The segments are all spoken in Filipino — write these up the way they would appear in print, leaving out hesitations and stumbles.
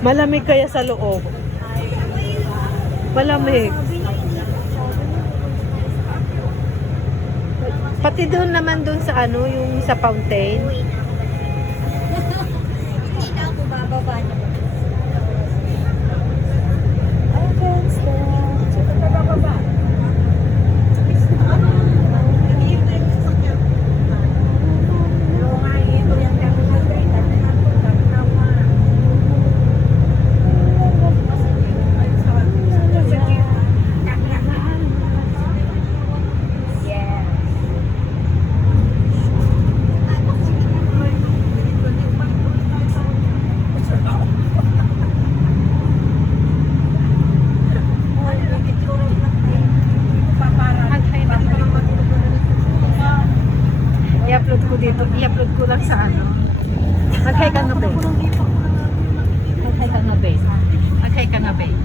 Malamig kaya sa loob. Malamig. Pati doon naman doon sa ano, yung sa fountain. Hindi na ako bababa na. I-upload ko dito. I-upload ko lang sa ano. Mag-hi ka na, babe. Mag-hi ka na, babe. Mag-hi ka na, babe.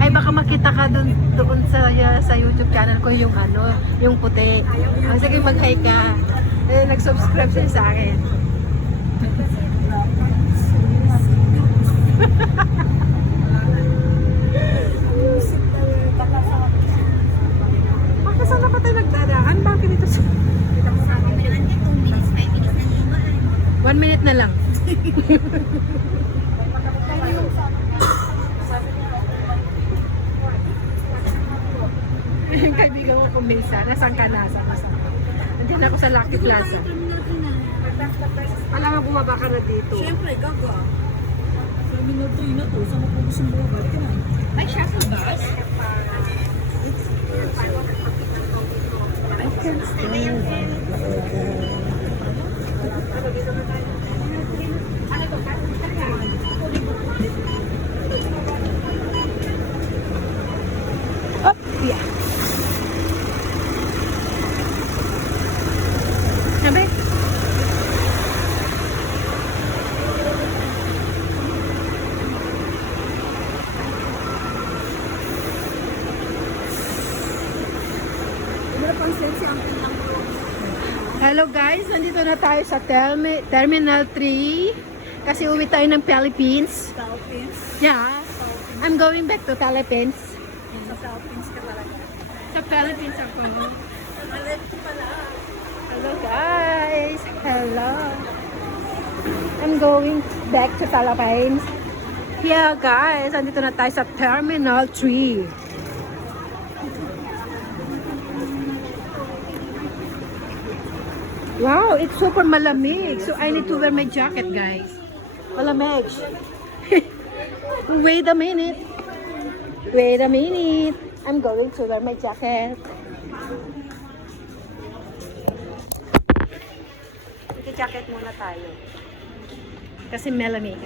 Ay, baka makita ka doon sa YouTube channel ko yung ano, yung puti. Ang sige, mag-hi ka. Eh, nag-subscribe siya sa akin. Bakit saan na pa tayo nagdadaan? Bakit dito sa... 1 minute na lang. Yung kaibigan ko kumisa, nasaan ka na? Nandiyan ako sa Lucky Plaza. Alam mo, bumaba ka na dito. Siyempre, gaga. Sa minuto yun na to, saan mo po gusto bumaba? May shuttle bus? I can still up, yeah. Sabi? Hello guys, nandito na tayo sa Terminal 3 kasi uwi tayo ng Philippines. Philippines? Yeah, I'm going back to Philippines. Sa Philippines ka talaga. Sa Philippines ako. Alam ko pala. Hello guys, hello. I'm going back to Philippines. Yeah guys, nandito na tayo sa Terminal 3. Wow, it's super malamig. So I need to wear my jacket, guys. Malamig. Wait a minute. Wait a minute. I'm going to wear my jacket. Jacket muna tayo. Kasi malamig.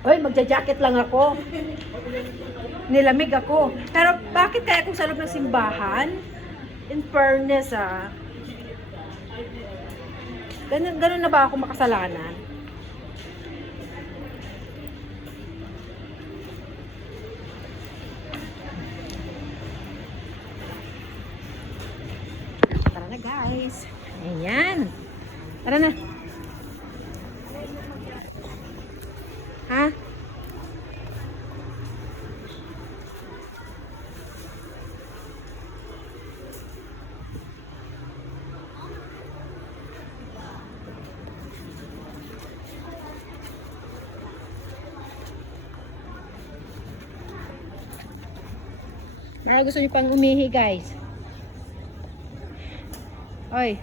Hoy, magja-jacket lang ako. Nilamig ako. Pero bakit kaya kung sa loob ng simbahan? In fairness, ganun na ba ako makasalanan? Tara na guys. Ayan. Tara na. Ha? Baka gusto nyo pang umihi, guys. Oy,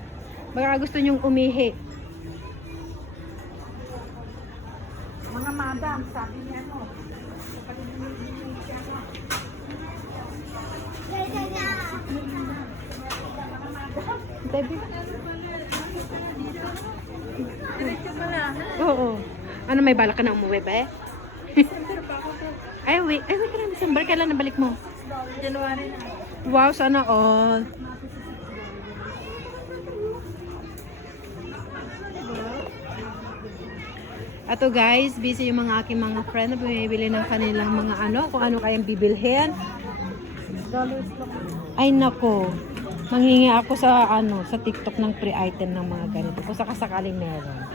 baka gusto nyong umihi. Mga madam, sabi niya no. Baby. Oo. Ano, may balak ka na umuwi ba eh? Ay, wait ka na. December, kailan nabalik mo? January na. Wow, sana all. Ato guys, busy yung mga aking mga friend na bumibili ng kanilang mga ano, kung ano kayang bibilhin. Ay nako. Manghingi ako sa sa TikTok ng free item ng mga ganito. Kung sakasakaling meron.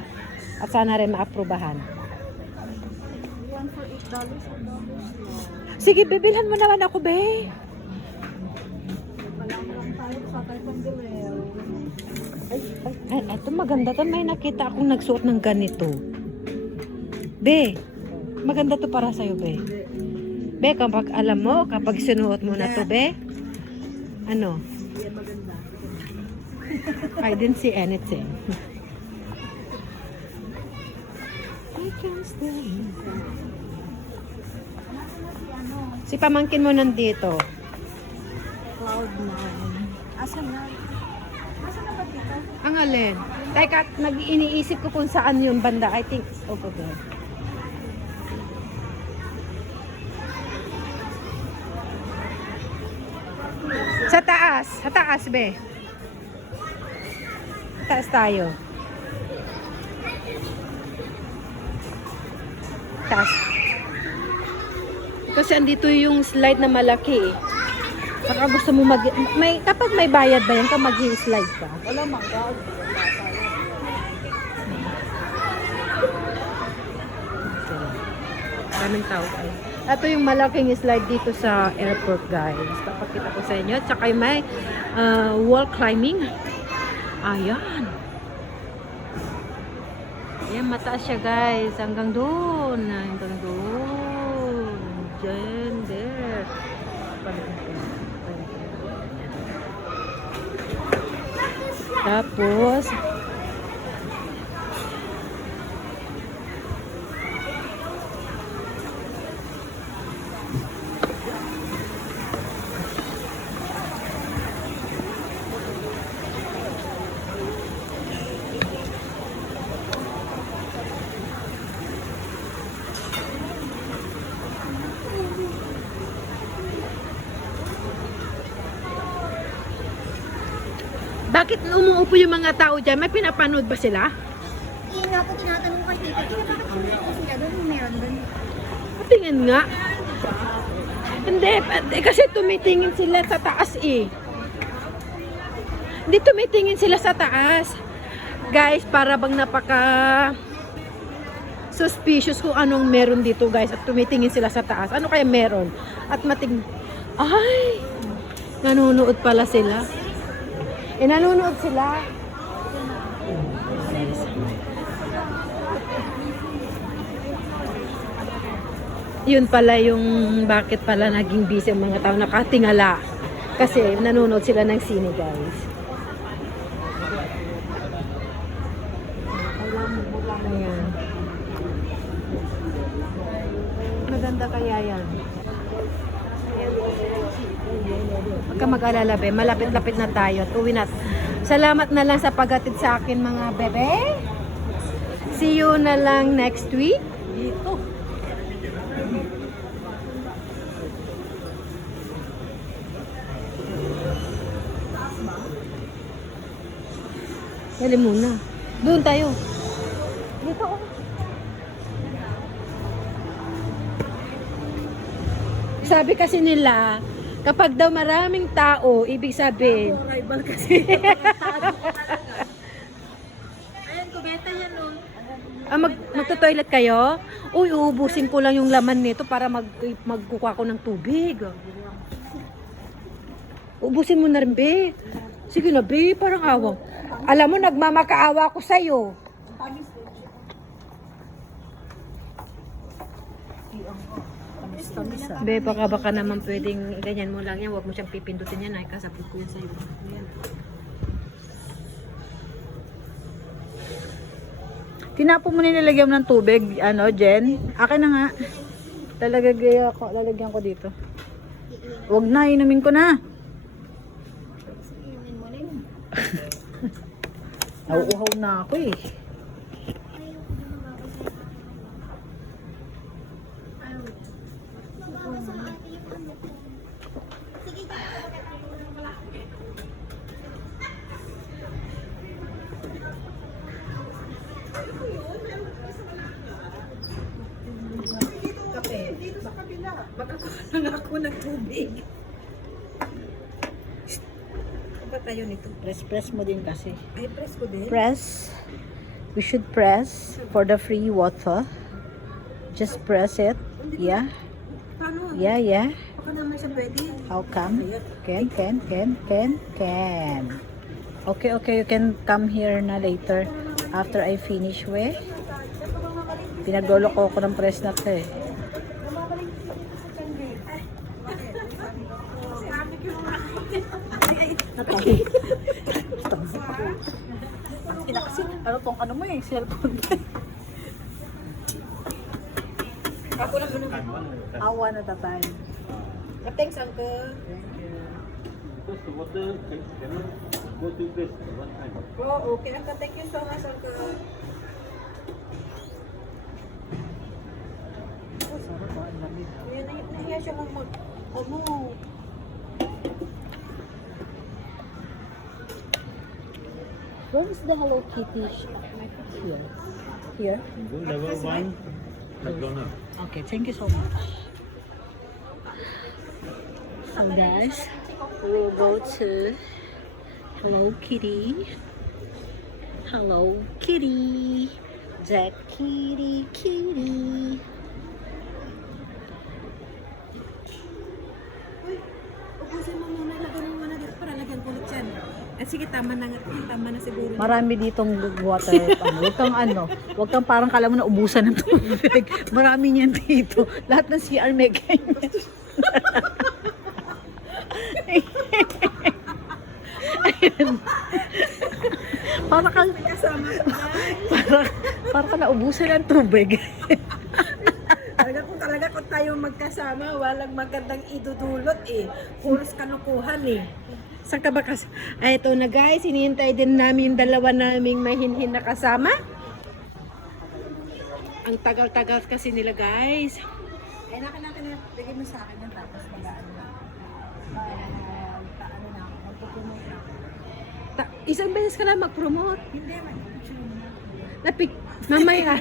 At sana rin maaprubahan. One for $8, Sige, bibilhan mo naman ako, be. Palang lang tayo sa tayo pandilero. Ay, ito maganda to. May nakita akong nagsuot ng ganito. Be, maganda to para sa'yo, be. Be, kapag alam mo, kapag sinuot mo na to, be, ano? Yan maganda. I didn't see anything. I can't stay. Si pamangkin mo nandito. Cloud9. Asan na? Asan na ba dito? Ang alin? Teka, nag-iniisip ko kung saan yung banda. I think it's over there. Sa taas. Sa taas, be. Sa taas tayo. Taas. Kasi andito yung slide na malaki eh. Baka gusto mo kapag may bayad ba yan ka mag-slide ka? Wala mangga. Maraming tao ay. Ito yung malaking slide dito sa airport, guys. Papakita ko sa inyo. Tsaka yung may wall climbing. Ayan. Ayan, mataas siya, guys. Hanggang doon. Hanggang doon. Diyan, there. Tapos, bakit umuupo yung mga tao dyan? May pinapanood ba sila? Yun nga po tinatanong ko kay tita, bakit sumusunod sila doon? Meron doon. Tingnan nga. Hindi, kasi tumitingin sila sa taas eh. Hindi tumitingin sila sa taas. Guys, para bang napaka suspicious kung anong meron dito, guys. At tumitingin sila sa taas. Ano kaya meron? At ay! Nanonood pala sila. Nanonood sila. Yun pala yung bakit pala naging busy ang mga tao nakatingala. Kasi nanonood sila ng sine, guys. Ayan. Maganda kaya yan. Huwag ka mag-alala, be. Malapit-lapit na tayo at uwi na. Salamat na lang sa paghatid sa akin, mga bebe. See you na lang next week. Dito. Dali muna. Doon tayo. Dito. Sabi kasi nila, kapag daw maraming tao, ibig sabihin, Rival kasi. Ayan, kubeta yan nun. magto-toilet kayo? Uy, uubusin ko lang yung laman nito para magkukuha ko ng tubig. Ubusin mo na rin, be. Sige na, be. Parang awa. Alam mo, nagmamakaawa ko sa'yo. Tamis-tamis ah. Be, baka naman pwedeng ganyan mo lang yan. Huwag mo siyang pipindutin yan. Ay, kasabot ko yan sa'yo. Ayan. Tinapo mo nilagyan mo ng tubig, ano, Jen? Akin na nga. Lalagyan ko dito. Huwag na, inumin ko na. Inumin mo na yun. Nauuhaw na ako eh. Magkakuha lang ako ng tubig. tayo nito? Press mo din kasi. Ay, press ko din. Press. We should press for the free water. Just press it. Yeah. Paano? Yeah. Baka naman siya pwede. How come? Can. Okay, you can come here na later after I finish with. Pinagloloko ko ng press nut eh. Kasi, ano mo eh, cellphone. Ako lang muna. One at a time. Thanks, Uncle. First, the water cannot go to place at one time. Oh, okay, Uncle. Thank you so much, Uncle. Oh, sarap ba? Ang lamig. Nahiya siya mag... Ano? Where is the Hello Kitty shop? Here. Here? Go level 1, McDonald's. Okay, thank you so much. So guys, we'll go to Hello Kitty. Hello Kitty. The kitty. Uy, ubusin mo muna. Lagyan mo muna dito para lagyan ko ulit yan. Sige, tama na siguro. Marami ditong water. Huwag kang parang kala mo na ubusan ng tubig. Marami niyan dito. Lahat ng CR may ganyan. Ayan. Para ka Kasama ko para ka naubusan ng tubig. talaga kung tayo magkasama, walang magandang idudulot eh. Puros kanukuhan eh. Saan ka ba kasi? Ay, ito na guys, hinihintay din namin yung dalawa naming mahinhin na kasama. Ang tagal-tagal kasi nila guys. Ay, nakin na. Bigay mo sa akin yan tapos magaan na. Magpupromote na. Isang beses ka lang mag-promote. Hindi, mag-picture mo na. Mamaya.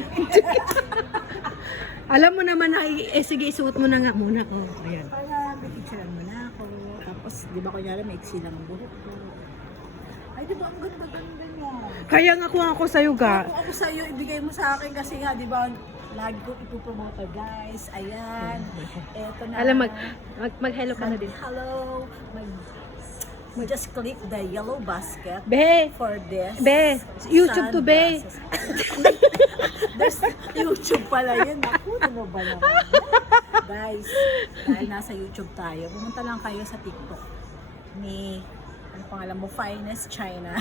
Alam mo naman na, sige, isuot mo na nga muna. Oh, ayan. Para picture mo na ako. Tapos, di ba kunyari may iksi lang ang buhok ko. Ay, di ba ang ganda-ganda niya. Kaya nga kung ako sa'yo ga. Kung ako sa'yo, ibigay mo sa akin kasi nga, di ba, lagi ko ipopromote guys. Ayan. Eto na. Alam, mag-hello ka na din. Hello. Just click the yellow basket Be, for this. Be, YouTube to Be. sunglasses. There's YouTube pala yun. Ako, ano ba naman? Guys, dahil nasa YouTube tayo, pumunta lang kayo sa TikTok ni, ano pangalan mo, Finest China.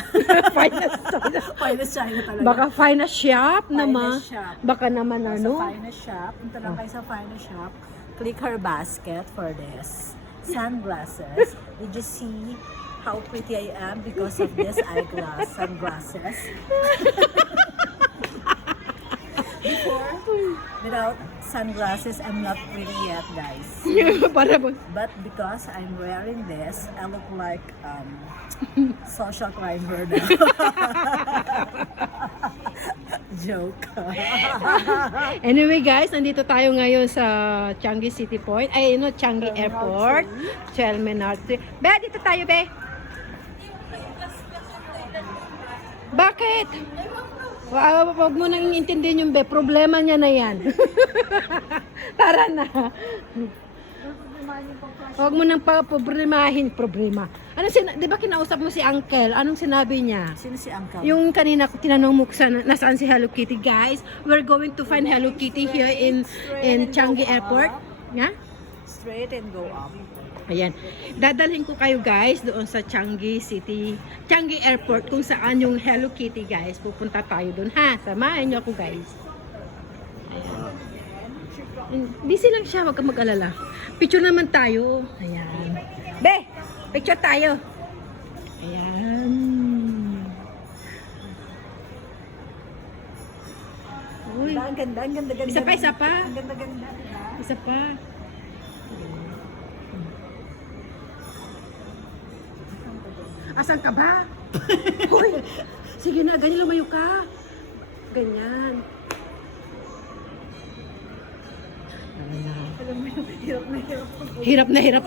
Finest China talaga. Baka finest shop naman. Finest shop. Baka naman Sa ano. Finest Shop, punta lang kayo sa Finest Shop. Click her basket for this. Sunglasses. Did you see how pretty I am because of this sunglasses? Before, without sunglasses, I'm not pretty yet, guys. Para ba? But because I'm wearing this, I look like social climber now. Joke. Anyway guys, nandito tayo ngayon sa Changi City Point. Ay, Changi Airport. Chelmenard. Be, dito tayo, Be. Bakit? Wag mo nang intindihin yung Be. Problema niya na yan. Tara na. Huwag mo nang problemahin. Di ba kinausap mo si Uncle? Anong sinabi niya? Sino si Uncle? Yung kanina ko tinanong mo kung nasaan si Hello Kitty. Guys, we're going to find Hello Kitty here in Changi Airport. Yeah? Straight and go up. Ayan. Dadalhin ko kayo guys doon sa Changi Airport kung saan yung Hello Kitty guys. Pupunta tayo doon ha. Samahan niyo ako guys. Ayan. Busy lang siya, wag kang mag-alala. Picture naman tayo. Ayan. Be, picture tayo. Ayan. Uy. Ang ganda. Isa pa. Ang ganda, diba? Isa pa. Asan ka ba? Hoy! Sige na, ganyan lumayo ka. Ganyan. Alam mo yung hirap na hirap.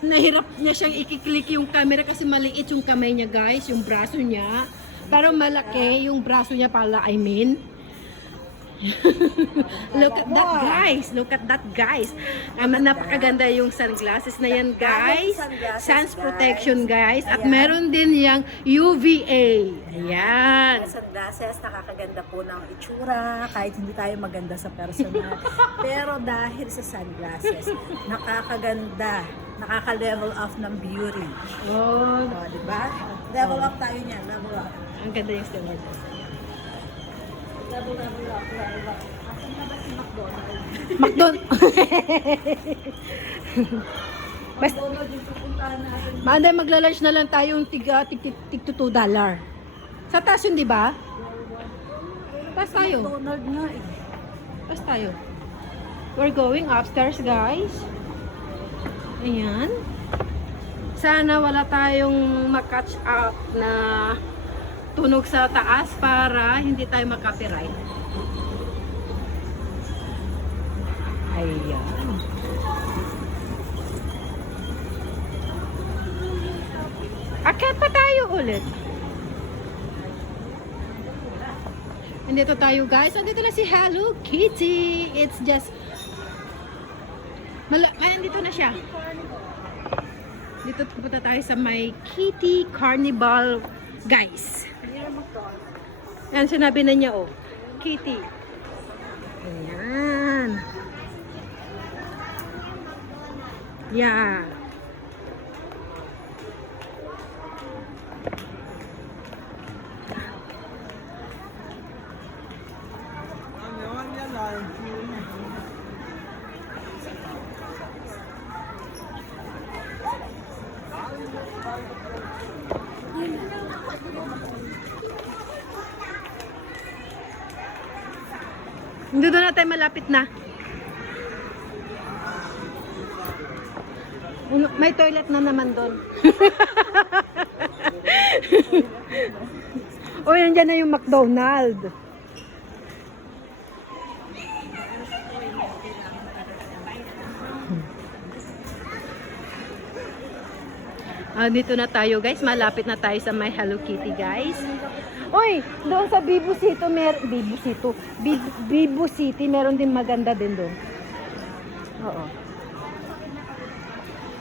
Hirap na siyang ikiklik yung camera kasi maliit yung kamay niya, guys, yung braso niya. Pero malaki yung braso niya pala, I mean. Look at that, guys. Look at that, guys. Napakaganda yung sunglasses na yan, guys. Sun protection, guys. At meron din yung UVA. Ayan. Sunglasses, nakakaganda po ng itsura, kahit hindi tayo maganda sa personal. Pero dahil sa sunglasses, nakakaganda, nakaka-level up ng beauty. Oh, O, diba? Level up tayo niyan, level up. ang ganda yung sunglasses. Level up. Asan na ba si McDonald? Basta, McDonald yung pupuntahan natin. Manday, magla-lunch na lang tayong tig $2. Sa taas yun, di ba? Taas tayo. McDonald nga eh. Taas tayo. We're going upstairs, guys. Ayan. Sana wala tayong makatch up na tunog sa taas para hindi tayo makapiright. Ayan. Akyat pa tayo ulit. Nandito tayo, guys. Nandito na si Hello Kitty. It's just nandito na siya. Dito punta tayo sa may Kitty Carnival, guys. Yan, sinabi na niya, oh. Kitty. Ayan. Yeah. Dito na tayo, malapit na. May toilet na naman doon. O, nandiyan na yung McDonald's. Dito na tayo, guys. Malapit na tayo sa my Hello Kitty, guys. Oy, doon sa Bibu City, meron din maganda din doon. Oo.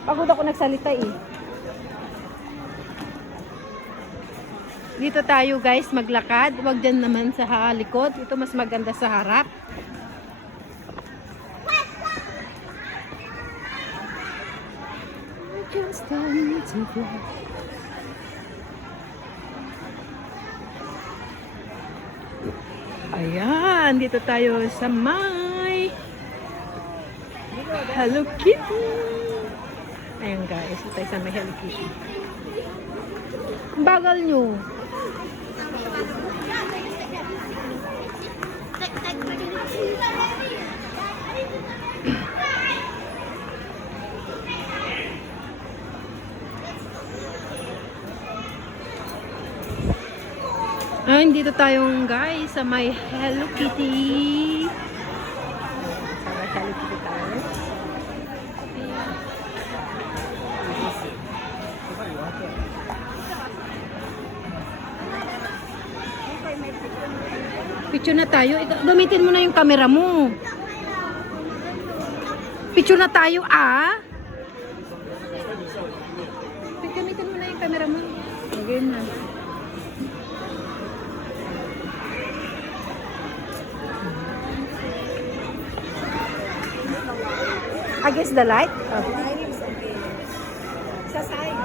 Pagod ako nagsalita eh. Dito tayo, guys, maglakad. Huwag dyan naman sa likod. Ito mas maganda sa harap. Just time to fly. Ayan, dito tayo sa may Hello Kitty. Ayan, guys, dito tayo sa may Hello Kitty. Ang bagal nyo. Ayan, dito tayong, guys, sa may Hello Kitty. Sa may Hello Kitty tayo. Picture na tayo. Gamitin mo na yung camera mo. Picture na tayo, ah. Gamitin mo na yung camera mo. Okay na. Against the light? Oh. Sa side.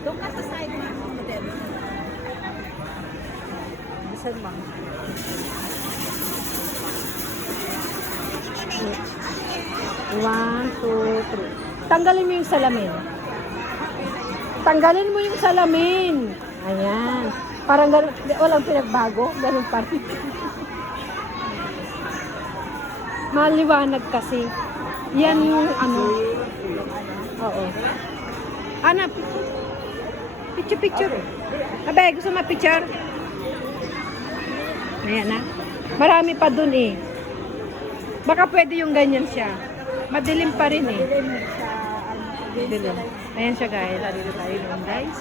Doon ka sa side, ma. Bisan, ma. One, two, three. Tanggalin mo yung salamin. Tanggalin mo yung salamin. Ayan. Parang ganun, walang pinagbago. Ganun pa rin. Maliwanag kasi. Yan yung ano. Oo. Ana, picture. Abay, gusto mo picture? Ayan na. Marami pa dun eh. Baka pwede yung ganyan siya. Madilim pa rin eh. Dilim sa, ano, against the Dilim. lights. Ayan siya guys. Dito tayo ngayon guys.